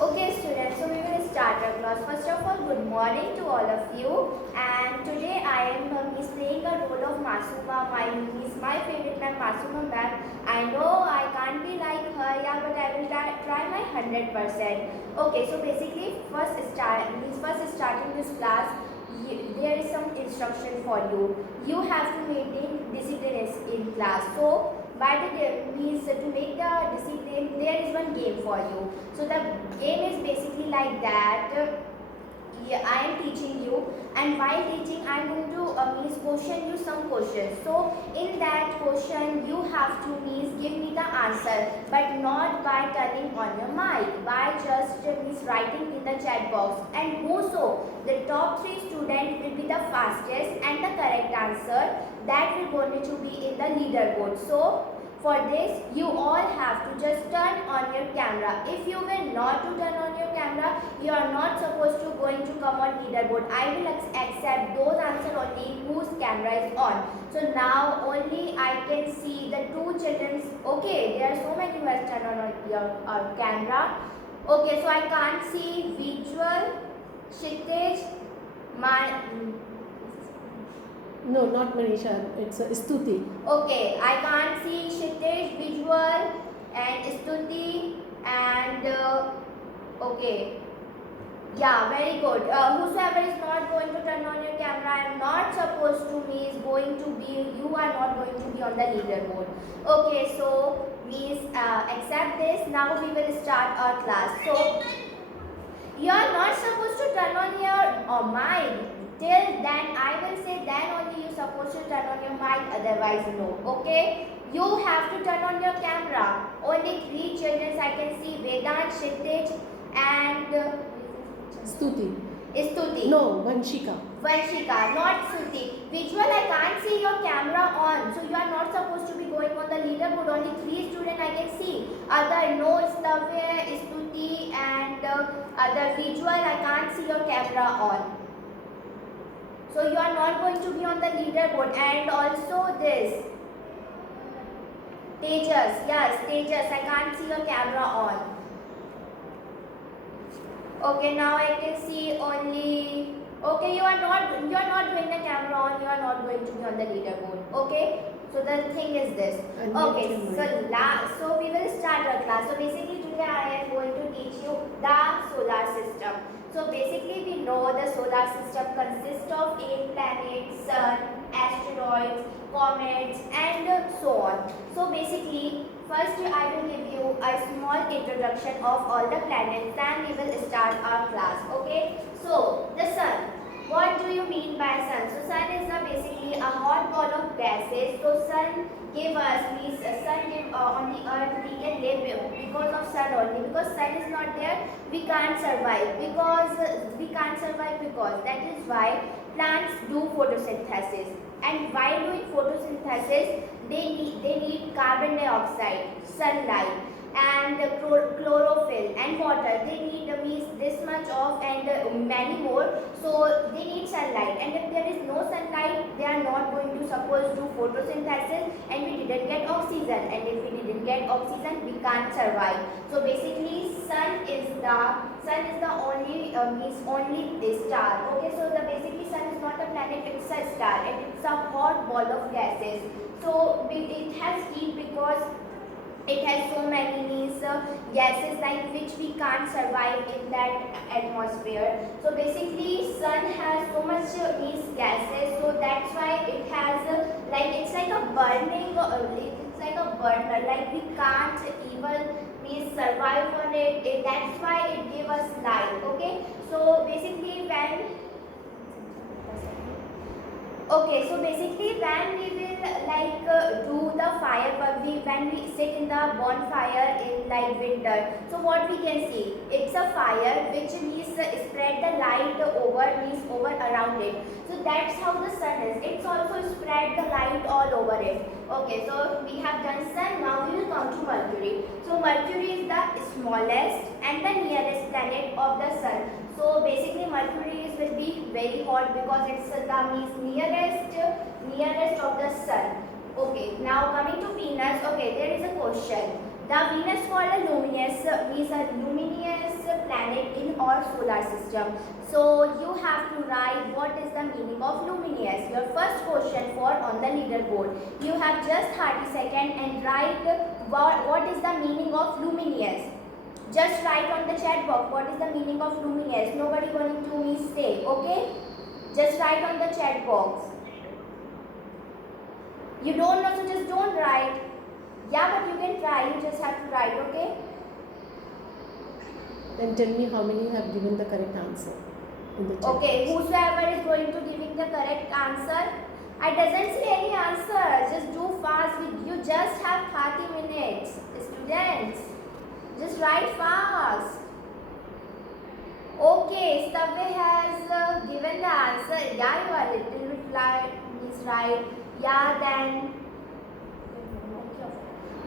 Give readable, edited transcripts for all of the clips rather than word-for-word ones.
Okay students, so we will start our class. First of all, good morning to all of you. And today I am playing a role of Masuma. My name is my favorite ma'am, Masuma ma'am. I know I can't be like her, yeah, but I will try my 100%. Okay, so basically first starting this class, there is some instruction for you. You have to maintain discipline in class. So by the means to make the discipline, there is one game for you. So the game is basically like that. Yeah, I am teaching you, and while teaching I am going to means question you some questions. So in that question you have to means give me the answer, but not by turning on your mic, by just means writing in the chat box. And also the top 3 students will be the fastest and the correct answer that will going to be in the leaderboard. So for this, you all have to just turn on your camera. If you will not to turn on your camera, you are not supposed to going to come on leaderboard. I will accept those answers only whose camera is on. So now only I can see the 2 children. Okay, there are so many who has turned on your camera. Okay, so I can't see visual, Kshitij, my. No, not Manisha. It's Stuti. Okay, I can't see Kshitij, visual, and Stuti, and okay. Yeah, very good. Whosoever is not going to turn on your camera, I am not supposed to means going to be, you are not going to be on the leaderboard. Okay, so means accept this. Now we will start our class. So you are not supposed to turn on your mic. Till then I will say then only you supposed to turn on your mic, otherwise no. Okay, you have to turn on your camera. Only 3 children I can see, Vedant, Kshitij, and Stuti. Stuti. No, Vanshika. Vanshika, not Stuti. Visual, I can't see your camera on, so you are not supposed to be going on the leaderboard. Only 3 students I can see. Other no, Stavya, Stuti, and other visual, I can't see your camera on. So you are not going to be on the leaderboard. And also this Tejas, yes, Tejas, I can't see your camera on. Okay, now I can see only. Okay, you are not doing the camera on. You are not going to be on the leaderboard. Okay, so the thing is this. Okay, so we will start our class. So basically today I am going to teach you the solar system. So basically we know the solar system consists of 8 planets, sun, asteroids, comets, and so on. So basically first I will give you a small introduction of all the planets, then we will start our class. Okay, so the sun. What do you mean by sun? So sun is basically a hot ball of gases. So sun give us means sun give on the earth we can live because of sun only. Because sun is not there, we can't survive. Because that is why plants do photosynthesis. And while doing photosynthesis, they need carbon dioxide, sunlight, and chlorophyll and water. They need means this much of and many more. So they need sunlight, and if there is no sunlight, they are not going to suppose do photosynthesis, and we didn't get oxygen. And if we didn't get oxygen, we can't survive. So basically, sun is the only means only the star. Okay, so the basically sun is not a planet; it's a star, and it's a hot ball of gases. So it has heat because it has so many means gases like which we can't survive in that atmosphere. So basically sun has so much means gases, so that's why it has like it's like a burning it's like a burner, like we can't even means survive on it. That's why it gives us light. Okay, so basically okay, so basically when we will like do the fire, but when we sit in the bonfire in like winter, so what we can see, it's a fire which means spread the light over around it. So that's how the sun is. It's also spread the light all over it. Okay, so we have done sun. Now we will come to Mercury. So Mercury is the smallest and the nearest planet of the sun. So basically Mercury will be very hot because it's the means nearest of the sun. Okay, now coming to Venus. Okay, there is a question. The Venus called a luminous means a luminous planet planet in our solar system. So you have to write what is the meaning of luminous. Your first question for on the leaderboard. You have just 30 seconds and write what is the meaning of luminous. Just write on the chat box what is the meaning of luminous. Nobody going to me say, okay? Just write on the chat box. You don't know, so just don't write. Yeah, but you can try. You just have to write, okay? Then tell me how many have given the correct answer in the chat. Okay, box. whosoever is going to giving the correct answer, I doesn't see any answer. Just do fast. You just have 30 minutes, students. Just write fast. Okay, Stavya has given the answer. Yeah, you are little bit right. Yeah, then.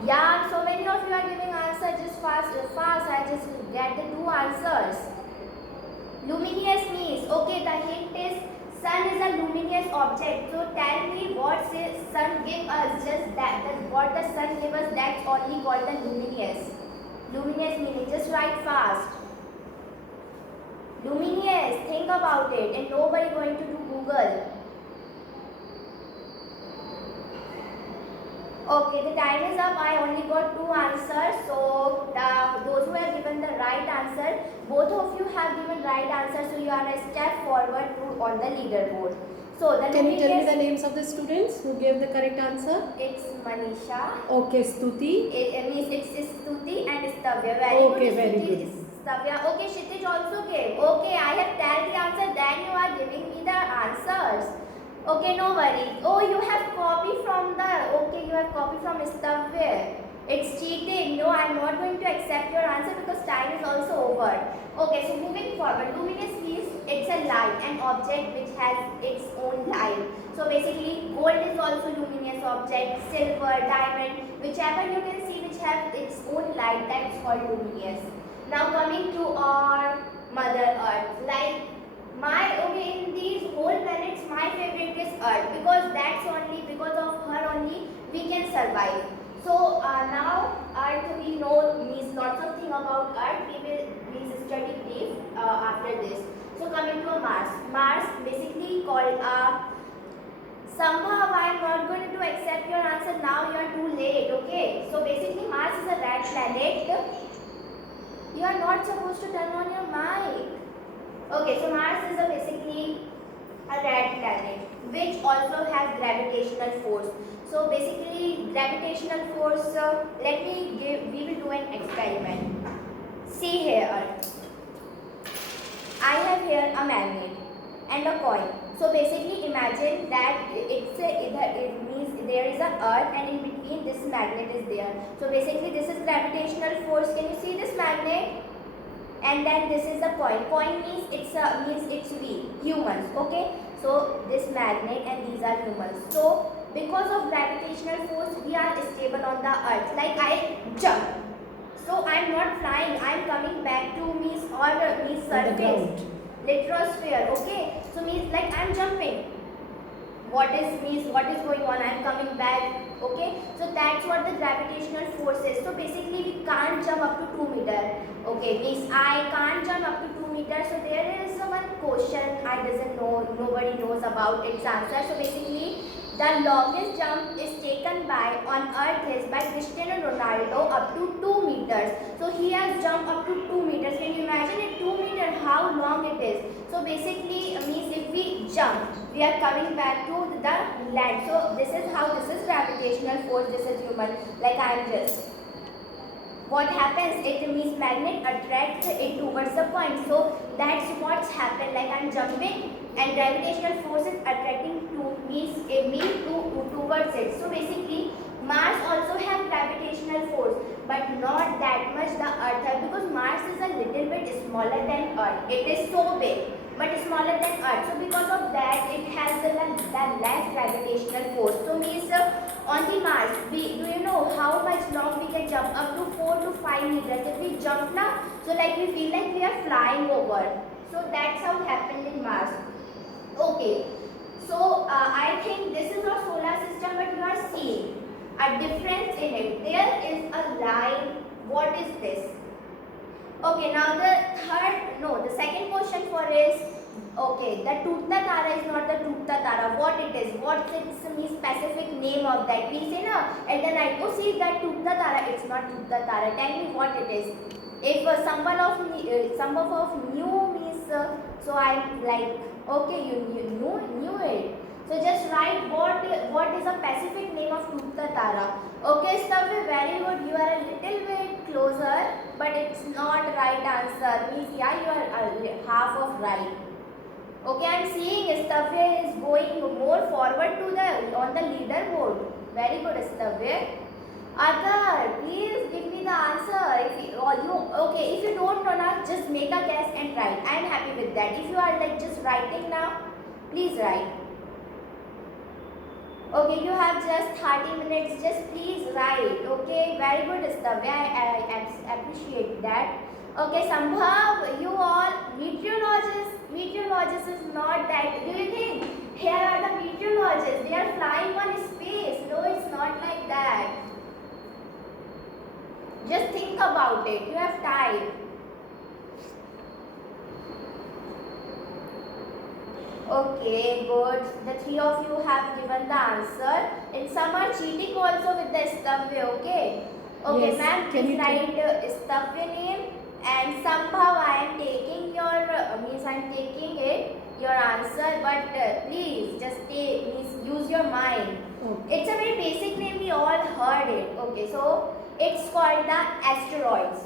Yeah, so many of you are giving answer just fast. I just get the 2 answers. Luminous means, okay, the hint is sun is a luminous object. So tell me what sun give us, just that what the sun give us, that's only called the luminous. Luminous meaning, just write fast. Luminous, think about it, and nobody going to do Google. Okay, the time is up. I only got 2 answers. So those who have given the right answer, both of you have given right answer. So you are a step forward on the leaderboard. So the Can you tell me the names of the students who gave the correct answer? It's Manisha. Okay, Stuti. It means it's Stuti and Stavya. Very Okay, good. very Stuti good. is Stavya. Okay, Kshitij also gave. Okay, I have told the answer. Then you are giving me the answers. Okay, no worries. Oh, you have copied from the. Okay, you have copied from Stavya. It's cheating. No, I'm not going to accept your answer because time is also over. Okay, so moving forward, luminous means it's a light, an object which has its own light. So basically, gold is also luminous object, silver, diamond, whichever you can see which have its own light, that's called luminous. Now coming to our Mother Earth, like in these whole planets, my favorite is Earth because that's only because of her only we can survive. So now Earth we know means lots of things about Earth. We will study brief after this. So coming to Mars. Mars basically called somehow I am not going to accept your answer now. You are too late. Okay. So basically Mars is a red planet. You are not supposed to turn on your mic. Okay. So Mars is basically a red planet which also has gravitational force. So basically gravitational force, we will do an experiment. See here, I have here a magnet and a coin. So basically imagine that it means there is a earth and in between this magnet is there. So basically this is gravitational force. Can you see this magnet? And then this is the coin. Coin means it's we, humans, okay? So this magnet and these are humans. So because of gravitational force, we are stable on the earth. Like I jump. So I am not flying. I am coming back to means surface. Lithosphere, okay? So means like I am jumping. What is going on? I am coming back, okay? So that's what the gravitational force is. So basically we can't jump up to 2 meters. Okay, means I can't jump up to 2 meters. So there is one question I doesn't know, nobody knows about its answer. So basically the longest jump is taken on earth is by Cristiano Ronaldo up to 2 meters. So he has jumped up to 2 meters. Can you imagine it? 2 meters, how long it is? So basically means if we jump, we are coming back to the land. So this is how this is gravitational force, this is human. Like I am just. What happens? It means magnet attracts it towards the point. So that's what's happened. Like I'm jumping and gravitational force is attracting me towards it. So basically Mars also have gravitational force, but not that much the Earth has, because Mars is a little bit smaller than Earth. It is so big, but smaller than Earth. So because of that, it has the less gravitational force. So means on the Mars, do you know how much long we can jump? Up to 4 to 5 meters. If we jump now, so like we feel like we are flying over. So that's how it happened in Mars. Okay. So I think this is our solar system, but you are seeing a difference in it. There is a line. What is this? Okay, now the second question for is, okay, the Tutta Tara is not the Tutta Tara. What it is? What's its specific name of that? We say na at the night, oh see that Tutta Tara, it's not Tutta Tara. Tell me what it is. If someone of new means, so I'm like, okay, you knew it. So just write what is a specific name of Tutta Tara. Okay, Stavya, very good. You are a little bit closer, but it's not right answer. Means yeah, you are half of right. Okay, I'm seeing Stavya is going more forward to the on the leaderboard. Very good, Stavya. Other, please give me the answer. If you don't know now, just make a guess and write. I am happy with that. If you are like just writing now, please write. Okay, you have just 30 minutes. Just please write. Okay, very good, Stavya. I appreciate that. Okay, Sambhav, you all meteorologists. Meteorologists is not that. Do you think here are the meteorologists? They are flying on space. No, it's not like that. Just think about it. You have time. Okay, good. The three of you have given the answer. And some are cheating also with the Stavya, okay? Okay, Yes. ma'am, please write Stavya name. And somehow I am taking your, your answer. But please, just use your mind. Okay. It's a very basic name, we all heard it. Okay, so it's called the asteroids.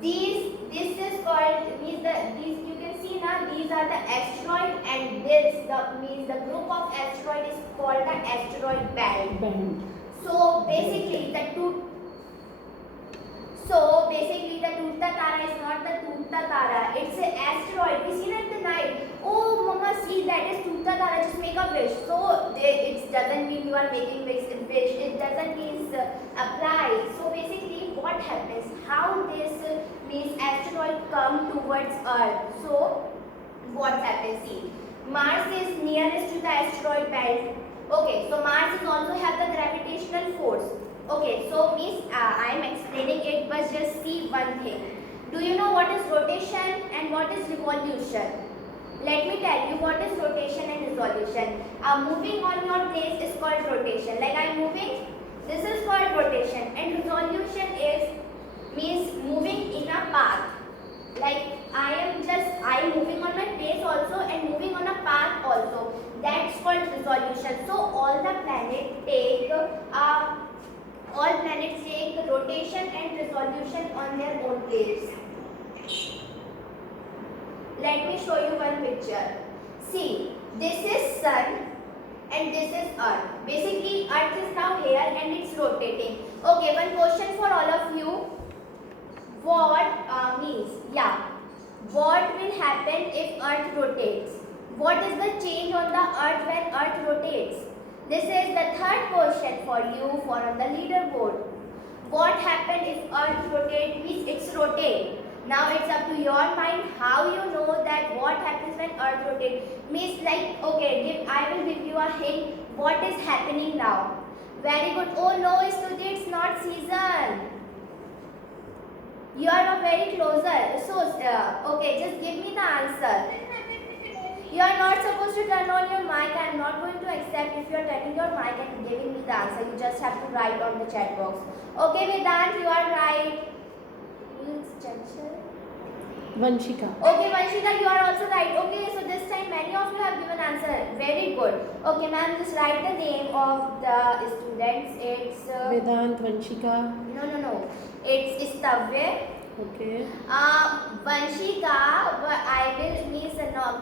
This is called, these you can see now, these are the asteroid, and the group of asteroid is called the asteroid belt. So basically the Tutta Tara is not the Tutta Tara, it's an asteroid. We see at the night, oh mama, see that is Tutta Tara, just make a wish. So it doesn't mean you are making wish, it doesn't mean apply. So basically what happens, how this means asteroid come towards Earth. So what happens, see, Mars is nearest to the asteroid belt. Okay, so Mars is also have the gravitational force. Okay, so means I am explaining it, but just see one thing. Do you know what is rotation and what is revolution? Let me tell you what is rotation and revolution. Moving on your place is called rotation. Like I am moving, this is called rotation, and revolution means moving in a path. Like I am moving on my place also and moving on a path also. That's called revolution. So all planets take rotation and revolution on their own place. Let me show you one picture. See, this is sun and this is earth. Basically, earth is now here and it's rotating. Okay, one question for all of you. What will happen if earth rotates? What is the change on the earth when earth rotates? This is the third question for you for on the leaderboard. What happens if earth rotates? Means it's rotate. Now it's up to your mind how you know that what happens when earth rotates. Means like, okay, I will give you a hint what is happening now. Very good. Oh no, Stuti, it's not season. You are not very closer. So, okay, just give me the answer. You are not supposed to turn on your mic. I am not going to accept if you are turning your mic and giving me the answer. You just have to write on the chat box. Okay, Vedant, you are right. Vanshika. Okay, Vanshika, you are also right. Okay, so this time many of you have given answer. Very good. Okay, ma'am, just write the name of the students. It's Vedant, Vanshika. No. It's Stavya. Okay. Vanshika, I will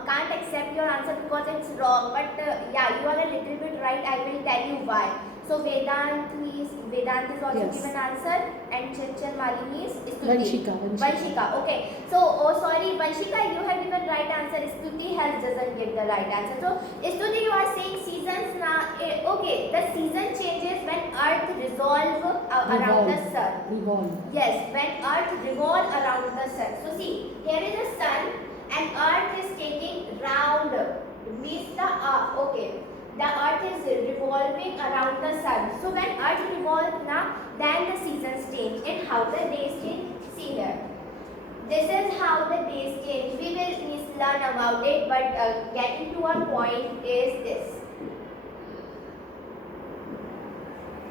can't accept your answer because it's wrong. But yeah, you are a little bit right. I will tell you why. So Vedant is also Yes. given answer, and Chinchal Malini is Stuti. Vanshika. Okay. So sorry, Vanshika, you have given right answer. Stuti doesn't give the right answer. So Stuti, you are saying seasons now. Okay, the season changes when Earth revolve around the sun. Revolve. Yes, when Earth revolve around the sun. So see, here is the sun and Earth is taking round. Means the Earth is revolving around the sun. So when Earth revolves now, then the seasons change. And how the days change? See here. this is how the days change. We will learn about it, but getting to our point is this.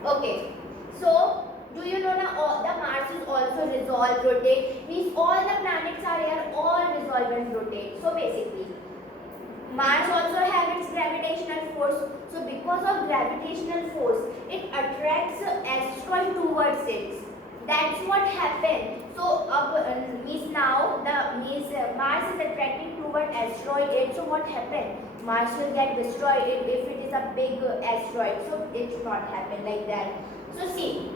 Okay, so do you know that the Mars is also resolve, rotate? Means all the planets are here, all resolve and rotate. So basically, Mars also have its gravitational force. So because of gravitational force, it attracts asteroid towards it. That's what happened. So means now the Mars is attracting toward asteroid 8. So what happened? Mars will get destroyed if it is a big asteroid. So it should not happen like that. So see,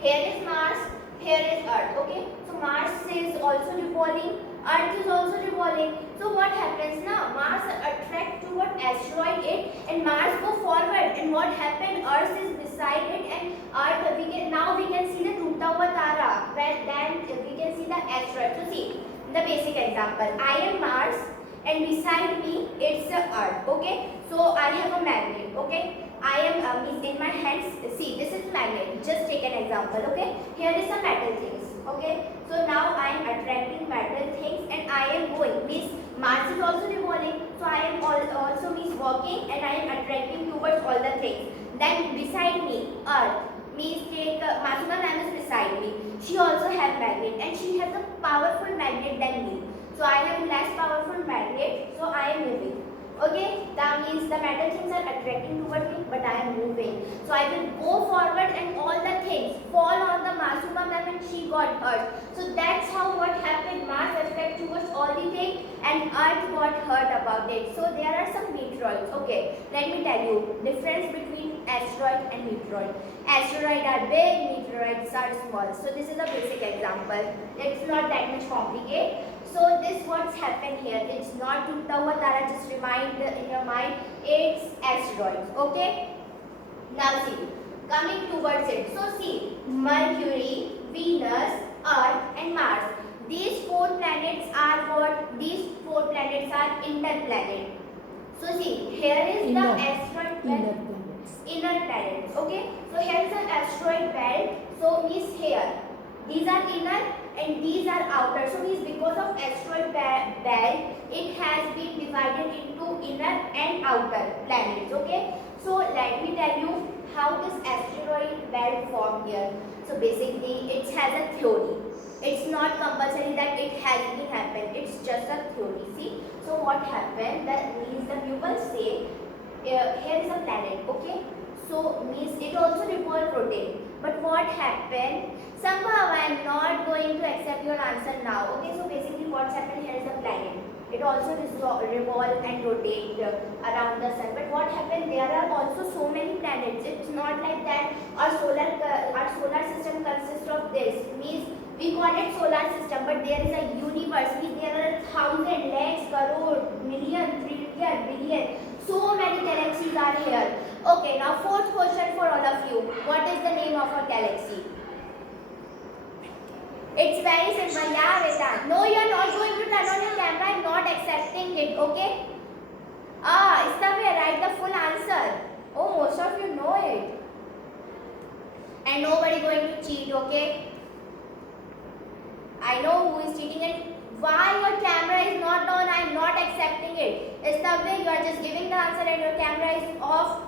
here is Mars, here is Earth. Okay. So Mars is also revolving. Earth is also revolving. So what happens now? Mars attracts toward asteroid 8 and Mars go forward. And what happened? Earth is beside it and Earth we can see the Trutava Tara. Then we can see the asteroid. So see the basic example. I am Mars and beside me it's Earth. Okay. So I have a magnet. Okay. I am in my hands. See, this is magnet. Just take an example. Okay. Here is some metal things. Okay. So now I am attracting metal things and I am going. Means Mars is also revolving. So I am also means walking and I am attracting towards all the things. Then beside me, Earth. Means take Masuna ma'am is beside me. She also has magnet and she has a powerful magnet than me. So I have less powerful magnet. So I am moving. Okay, that means the metal things are attracting toward me, but I am moving. So I will go forward and all the things fall on the Masuma ma'am and she got hurt. So that's how what happened. Mars attract towards all the things and Earth got hurt about it. So there are some meteoroids. Okay, let me tell you difference between asteroid and meteoroid. Asteroids are big, meteoroids are small. So this is a basic example. It's not that much complicated. So this what's happened here. It's not Trutava Tara. Just remind in your mind. It's asteroids. Okay. Now see, coming towards it. So see, Mercury, Venus, Earth, and Mars. These four planets are what? These four planets are interplanet. So see, here is the asteroid belt. Inner planets. Okay. So here is an asteroid belt. So means here. These are inner and these are outer. So means because of asteroid belt, it has been divided into inner and outer planets. Okay. So let me tell you how this asteroid belt formed here. So basically, it has a theory. It's not compulsory that it has been happened. It's just a theory. See. So what happened? That means the people say here is a planet. Okay. So means it also revolve, rotate. But what happened? Somehow I am not going to accept your answer now. Okay, so basically what's happened here is a planet. It also revolve and rotate around the sun. But what happened? There are also so many planets. It's not like that. Our solar system consists of this. Means we call it solar system, but there is a universe. Means there are 1,000, lakhs, crore, million, trillion, billion. So many galaxies are here. Okay, now fourth question for all of you. What is the name of a galaxy? It's very simple. Yeah, Vedant. No, you are not going to turn on your camera. I am not accepting it. Okay? It's the way. Write the full answer. Oh, most of you know it. And nobody going to cheat. Okay? I know who is cheating and why your camera is not on. I am not accepting it. It's the way you are just giving the answer and your camera is off.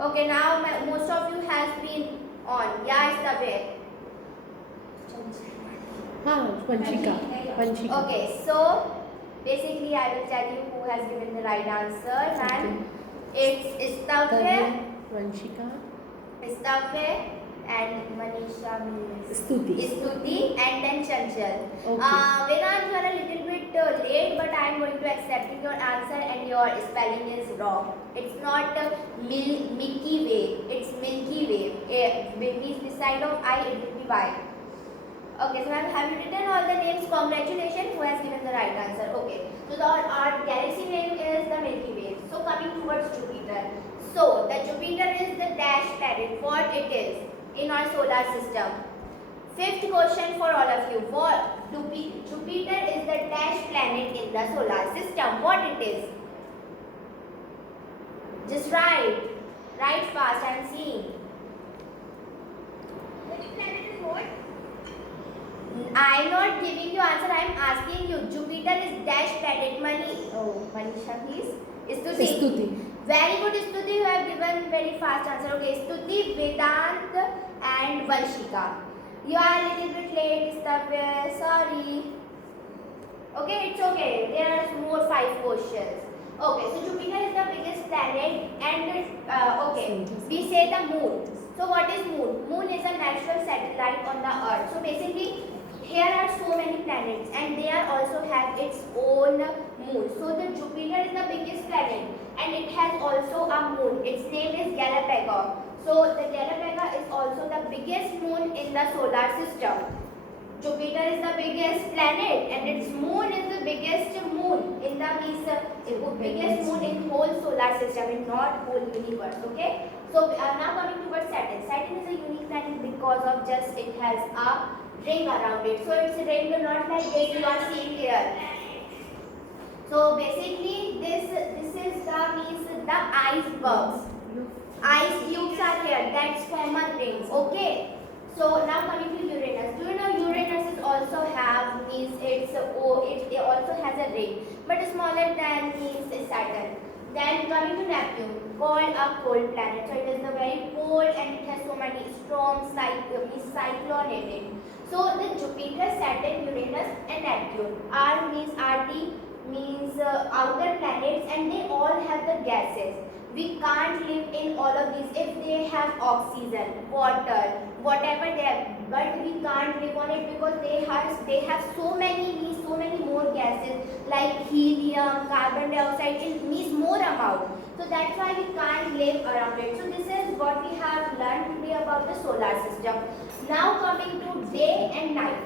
Okay, now most of you has been on. Yeah, it's the way. Panchika. Okay, so basically I will tell you who has given the right answer and it's Istavya, and Manisha means Stuti and then Chanchal. Okay. Vedant, you are a little bit late, but I am going to accept your answer and your spelling is wrong. It's not Milky Way, it's Milky Way. Means beside of I, it will be Y. Okay, so have you written all the names? Congratulations, who has given the right answer. Okay, so our galaxy name is the Milky Way. So coming towards Jupiter. So the Jupiter is the dash planet. What it is in our solar system? Fifth question for all of you. What Jupiter is the dash planet in the solar system. What it is? Just write. Write fast. I am seeing. Which planet is what? I am not giving you answer. I am asking you. Jupiter is dash planet. Manisha, please. Stuti. Stuti. Very good, Stuti. You have given very fast answer. Okay, Stuti, Vedant, and Vanshika. You are a little bit late, Stavya. Sorry. Okay, it's okay. There are more 5 questions. Okay, so Jupiter is the biggest planet, and okay, we say the moon. So what is moon? Moon is a natural satellite on the Earth. So basically, here are so many planets, and they are also have its own moon. So the Jupiter is the biggest planet, and it has also a moon. Its name is Galapagos. So the Galapagos is also the biggest moon in the solar system. Jupiter is the biggest planet, and its moon is the biggest moon in the biggest moon in whole solar system, in not whole universe. Okay. So now coming towards Saturn. Saturn is a unique planet because of just it has a ring around it. So it's a ring not like this you are seeing here. So basically this is the means the icebergs. Ice cubes are here. That's common rings. Okay. So now coming to Uranus. Do you know Uranus is also have means it also has a ring, but smaller than means Saturn. Then coming to Neptune, called a cold planet. So it is the very cold and it has so many storms cyclone in it. So the Jupiter, Saturn, Uranus, and Neptune are the outer planets, and they all have the gases. We can't live in all of these if they have oxygen, water, whatever they have, but we can't live on it because they have so many more gases like helium, carbon dioxide. It needs more amount. So that's why we can't live around it. So this is what we have learned today about the solar system. Now coming to day and night.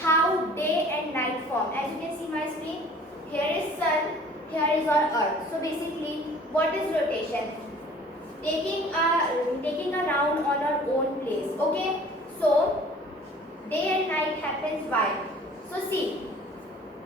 How day and night form. As you can see my screen, here is sun, here is our earth. So basically, what is rotation? Taking a round on our own place. Okay. So day and night happens why? So see,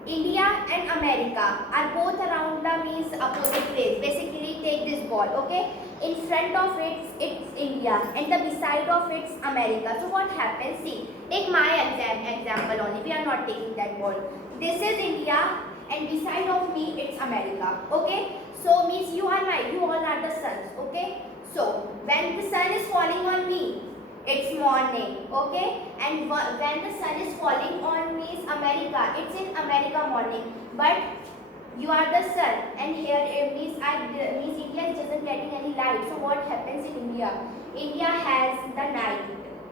India and America are both around the means opposite place. Basically, take this ball. Okay. In front of it, it's India, and the beside of it's America. So what happens? See, take my example only. We are not taking that ball. This is India, and beside of me it's America. Okay. So means you all are the suns. Okay. So when the sun is falling on me, it's morning. Okay. And when the sun is falling on me is America. It's in America morning. But you are the sun, and here it means India isn't getting any light. So what happens in India? India has the night.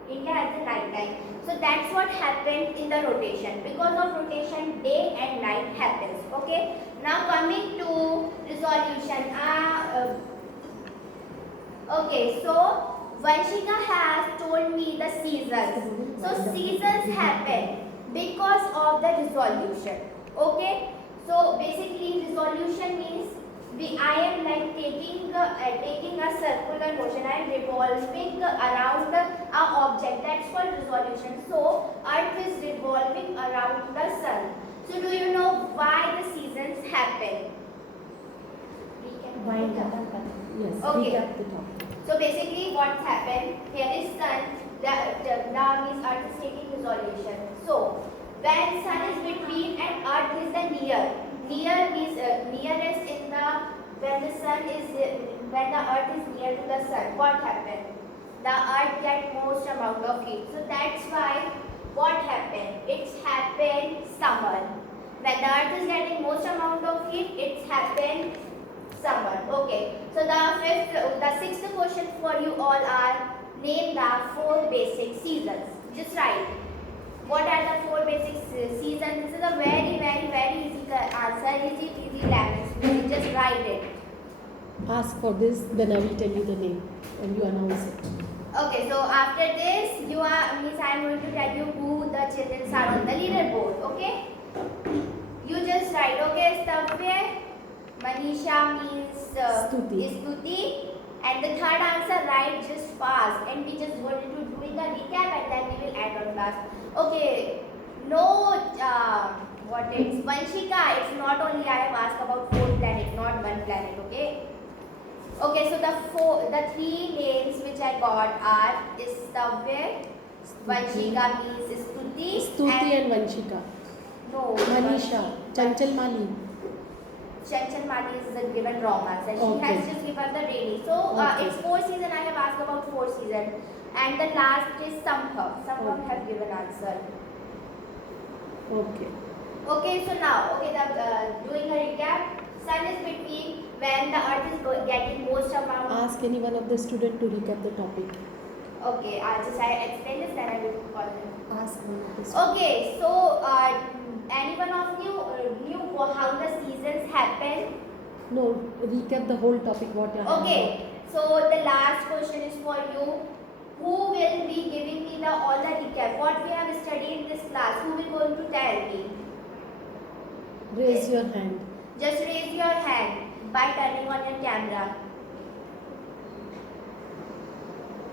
India has the night time. So that's what happened in the rotation. Because of rotation, day and night happens. Okay. Now coming to resolution. Okay. So Vanshika has told me the seasons. So seasons happen because of the resolution. Okay. So basically, resolution means I am like taking a circular motion. I am revolving around a object. That's called resolution. So Earth is revolving around the sun. So do you know why the seasons happen? Why yes. Okay. Recap the topic. So basically, what happened? Here is sun. The means Earth is taking resolution. So when sun is between and earth is the near means nearest in the when the earth is near to the sun, what happened? The earth get most amount of heat. So that's why what happened? It's happened summer. When the earth is getting most amount of heat, it's happened summer. Okay. So the sixth question for you all are name the 4 basic seasons. Just write. What are the 4 basic seasons? This is a very easy answer. Easy 11. Just write it. Ask for this, then I will tell you the name and you announce it. Okay, so after this, I am going to tell you who the children are on the leaderboard. Okay? You just write. Okay, Stavya. Manisha means Stuti. And the third answer, write just fast. And we just going to do the recap and then we will add on class. Okay, no, what it's Vanshika, it's not only I have asked about 4 planets, not 1 planet, okay? Okay, so the 3 names which I got are Stavya, Vanshika means Stuti, Stuti and Vanshika. No. Manisha. Chanchal Mali. Chanchal Mali is the given wrong answer. She Okay. has just given the rainy. So Okay. it's 4 season. I have asked about 4 season. And the last is Sambhav. Sambhav Okay. have given answer. Okay. Okay, so now, doing a recap. Sun is between when the earth is getting most amount. Ask any one of the student to recap the topic. Okay, I explain this, then I will call them. Ask one of the student. Okay, so any one of you knew how the seasons happen? No, recap the whole topic what you have. Okay, so the last question is for you. Who will be giving me all the recap? What we have studied in this class? Who will going to tell me? Raise your hand. Just raise your hand by turning on your camera.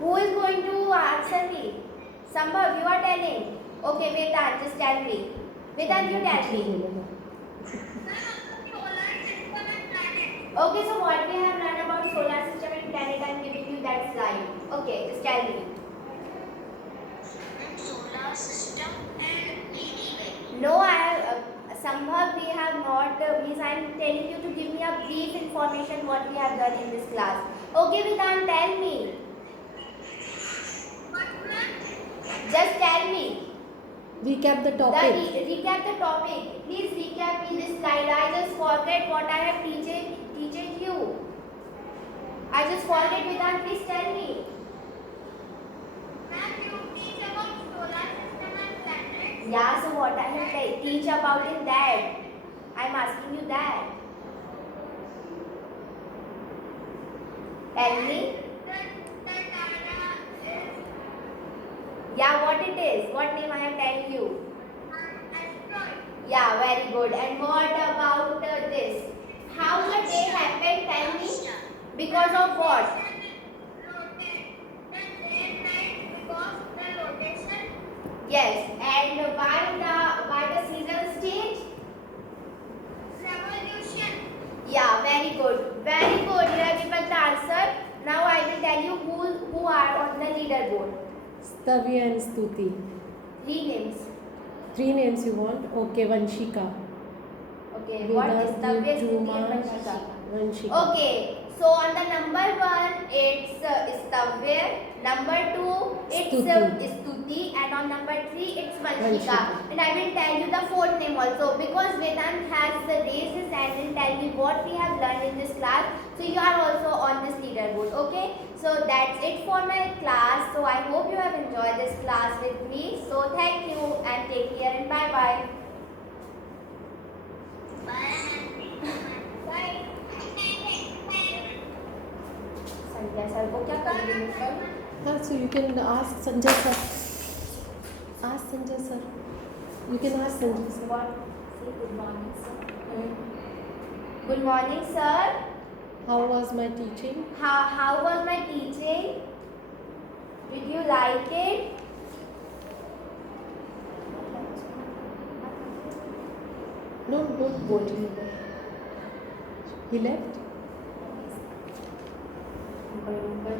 Who is going to answer me? Sambhav, you are telling. Okay, Vedant, just tell me. Vedant, you tell me. Okay, so what we have learned about solar system and planet, I am giving you that slide. Okay, just tell me. Solar system and Milky Way. No, Sambhav, we have not, means I am telling you to give me a brief information what we have done in this class. Okay, Vedant, tell me. Just tell me. Recap the topic. Recap the topic. Please recap me this slide. I just forget what I have teaching you. I just forget, Vedant. Please tell me. Ma'am, you teach about solar system and planets. Yeah, so what I have teach about in that? I'm asking you that. Tell me. The Tara is Yeah, what it is? What name I am telling you? asteroid. Yeah, very good. And what about this? How the day happened? Tell me. Because of what? Rotate. The day and night because the rotation. Yes. And why the seasons change? Revolution. Yeah, very good. Very good. You have given the answer. Now I will tell you who are on the leaderboard. Stavya and Stuti. 3 names. 3 names you want? Okay, Vanshika. Okay. What is the Vedant, best Juma, Vanshika? Vanshika. Okay. So on the number 1, it's Stavya. Number 2, it's Stuti. And on number 3, it's Vanshika. Vanshika. And I will tell you the 4th name also, because Vedant has raised his hand and tell me what we have learned in this class. So you are also on this leaderboard. Okay. So that's it for my class. So I hope you have enjoyed this class with me. So thank you and take care and bye bye. Bye. Sandhya sir को क्या कर रही हूँ sir? So you can ask Sanjay sir. Ask Sanjay sir. You can ask Sanjay sir. What? Say good morning, sir. Good morning, sir. How was my teaching? How was my teaching? Did you like it? No, don't go to him. He left? ऊपर ऊपर